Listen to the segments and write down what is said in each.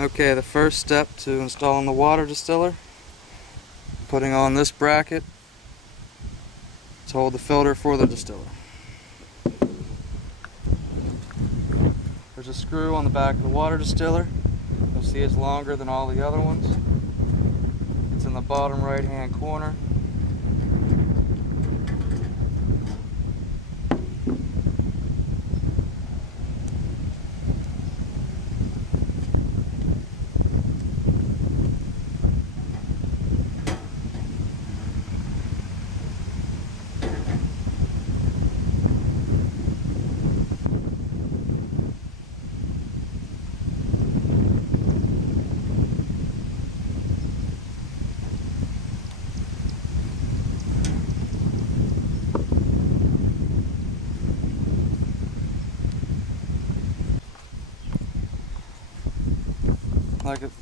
Okay, the first step to installing the water distiller, putting on this bracket to hold the filter for the distiller. There's a screw on the back of the water distiller. You'll see it's longer than all the other ones. It's in the bottom right hand corner.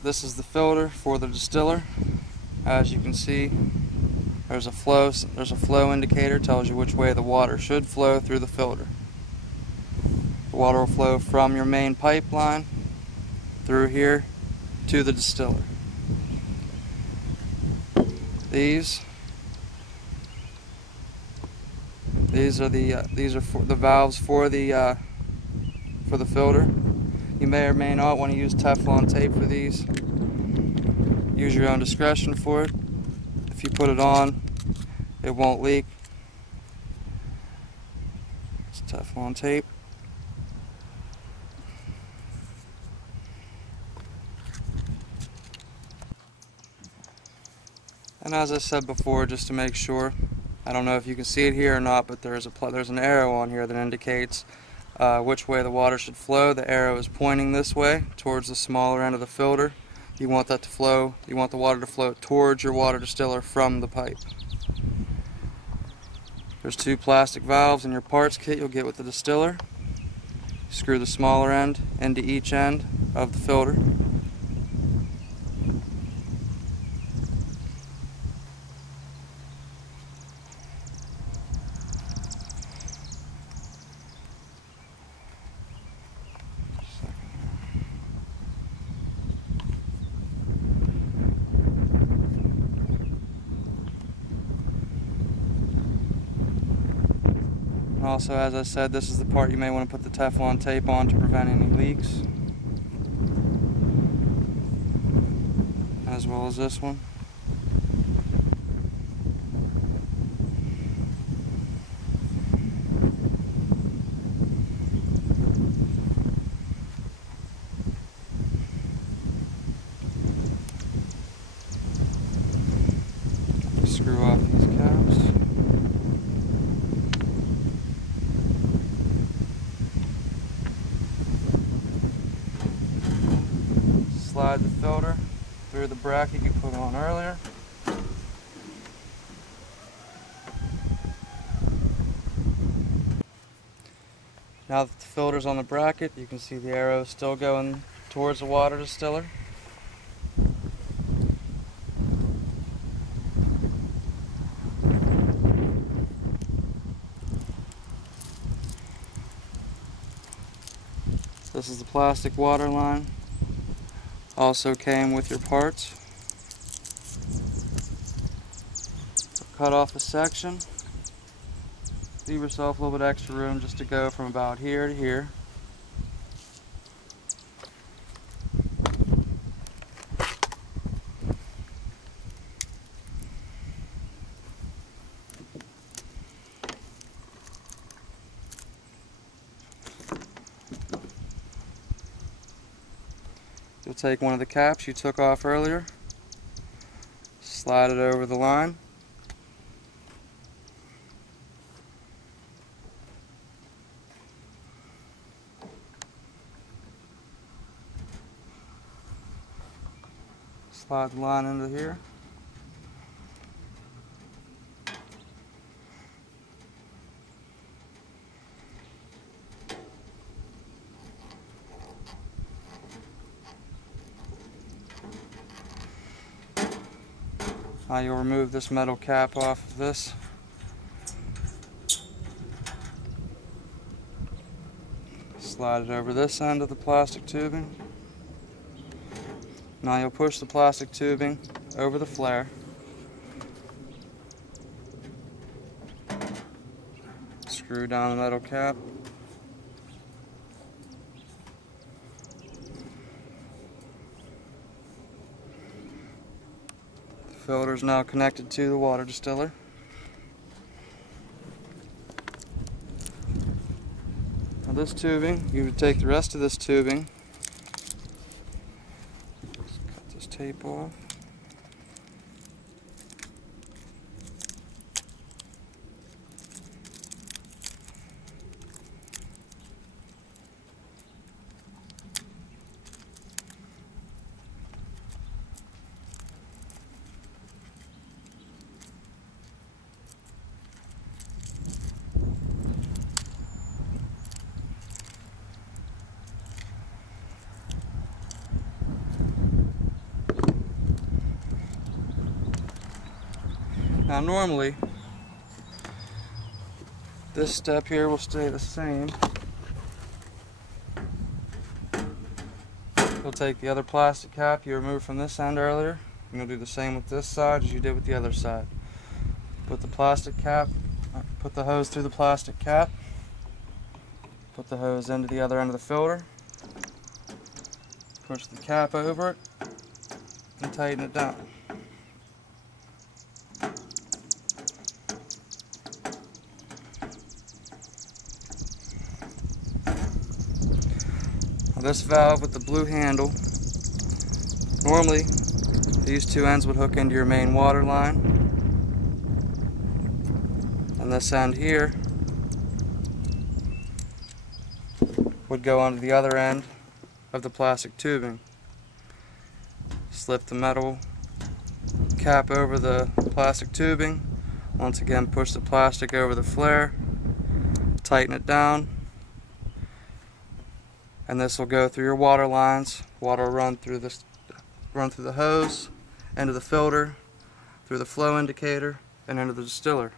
This is the filter for the distiller. As you can see, there's a flow indicator, tells you which way the water should flow through the filter. The water will flow from your main pipeline through here to the distiller. These are the valves for the filter. You may or may not want to use Teflon tape for these. Use your own discretion for it. If you put it on, it won't leak. It's Teflon tape. And as I said before, just to make sure, I don't know if you can see it here or not, but there's an arrow on here that indicates which way the water should flow. The arrow is pointing this way towards the smaller end of the filter. You want that to flow, you want the water to flow towards your water distiller from the pipe. There's two plastic valves in your parts kit you'll get with the distiller. Screw the smaller end into each end of the filter. Also, as I said, this is the part you may want to put the Teflon tape on to prevent any leaks, as well as this one. Screw off these caps. Slide the filter through the bracket you put on earlier. Now that the filter's on the bracket, you can see the arrow still going towards the water distiller. This is the plastic water line. Also came with your parts. Cut off a section. Leave yourself a little bit extra room just to go from about here to here. You'll take one of the caps you took off earlier, slide it over the line, slide the line into here. Now you'll remove this metal cap off of this. Slide it over this end of the plastic tubing. Now you'll push the plastic tubing over the flare. Screw down the metal cap. The filter is now connected to the water distiller. Now this tubing, you would take the rest of this tubing, just cut this tape off. Now normally, this step here will stay the same. You'll take the other plastic cap you removed from this end earlier, and you'll do the same with this side as you did with the other side. Put the plastic cap, put the hose through the plastic cap, put the hose into the other end of the filter, push the cap over it, and tighten it down. This valve with the blue handle, normally these two ends would hook into your main water line, and this end here would go onto the other end of the plastic tubing. Slip the metal cap over the plastic tubing, once again push the plastic over the flare, tighten it down, and this will go through your water lines. Water will run through the hose, into the filter, through the flow indicator, and into the distiller.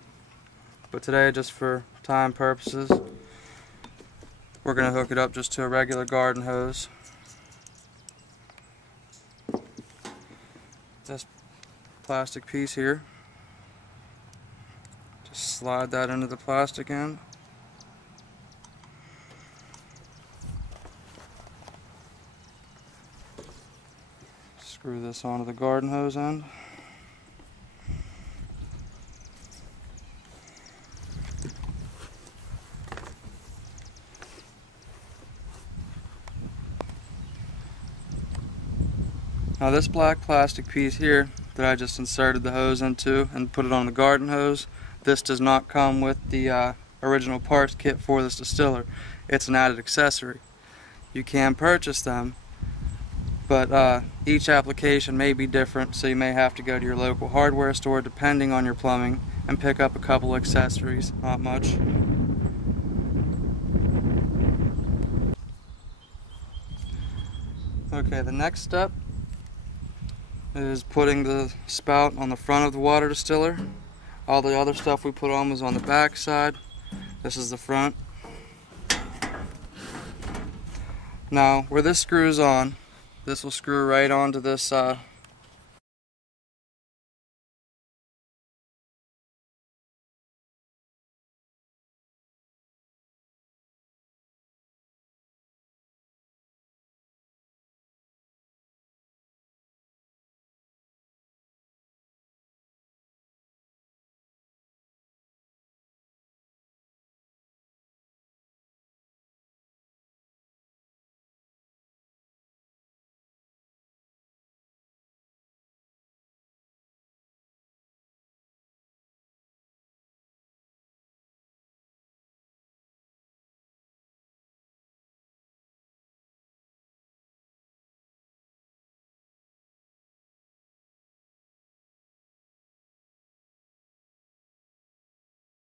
But today, just for time purposes, we're going to hook it up just to a regular garden hose. This plastic piece here, just slide that into the plastic end. Screw this onto the garden hose end. Now this black plastic piece here that I just inserted the hose into and put it on the garden hose, this does not come with the original parts kit for this distiller. It's an added accessory. You can purchase them, but each application may be different, so you may have to go to your local hardware store depending on your plumbing and pick up a couple accessories, not much. Okay, the next step is putting the spout on the front of the water distiller. All the other stuff we put on was on the back side. This is the front. Now, where this screws on, this will screw right onto this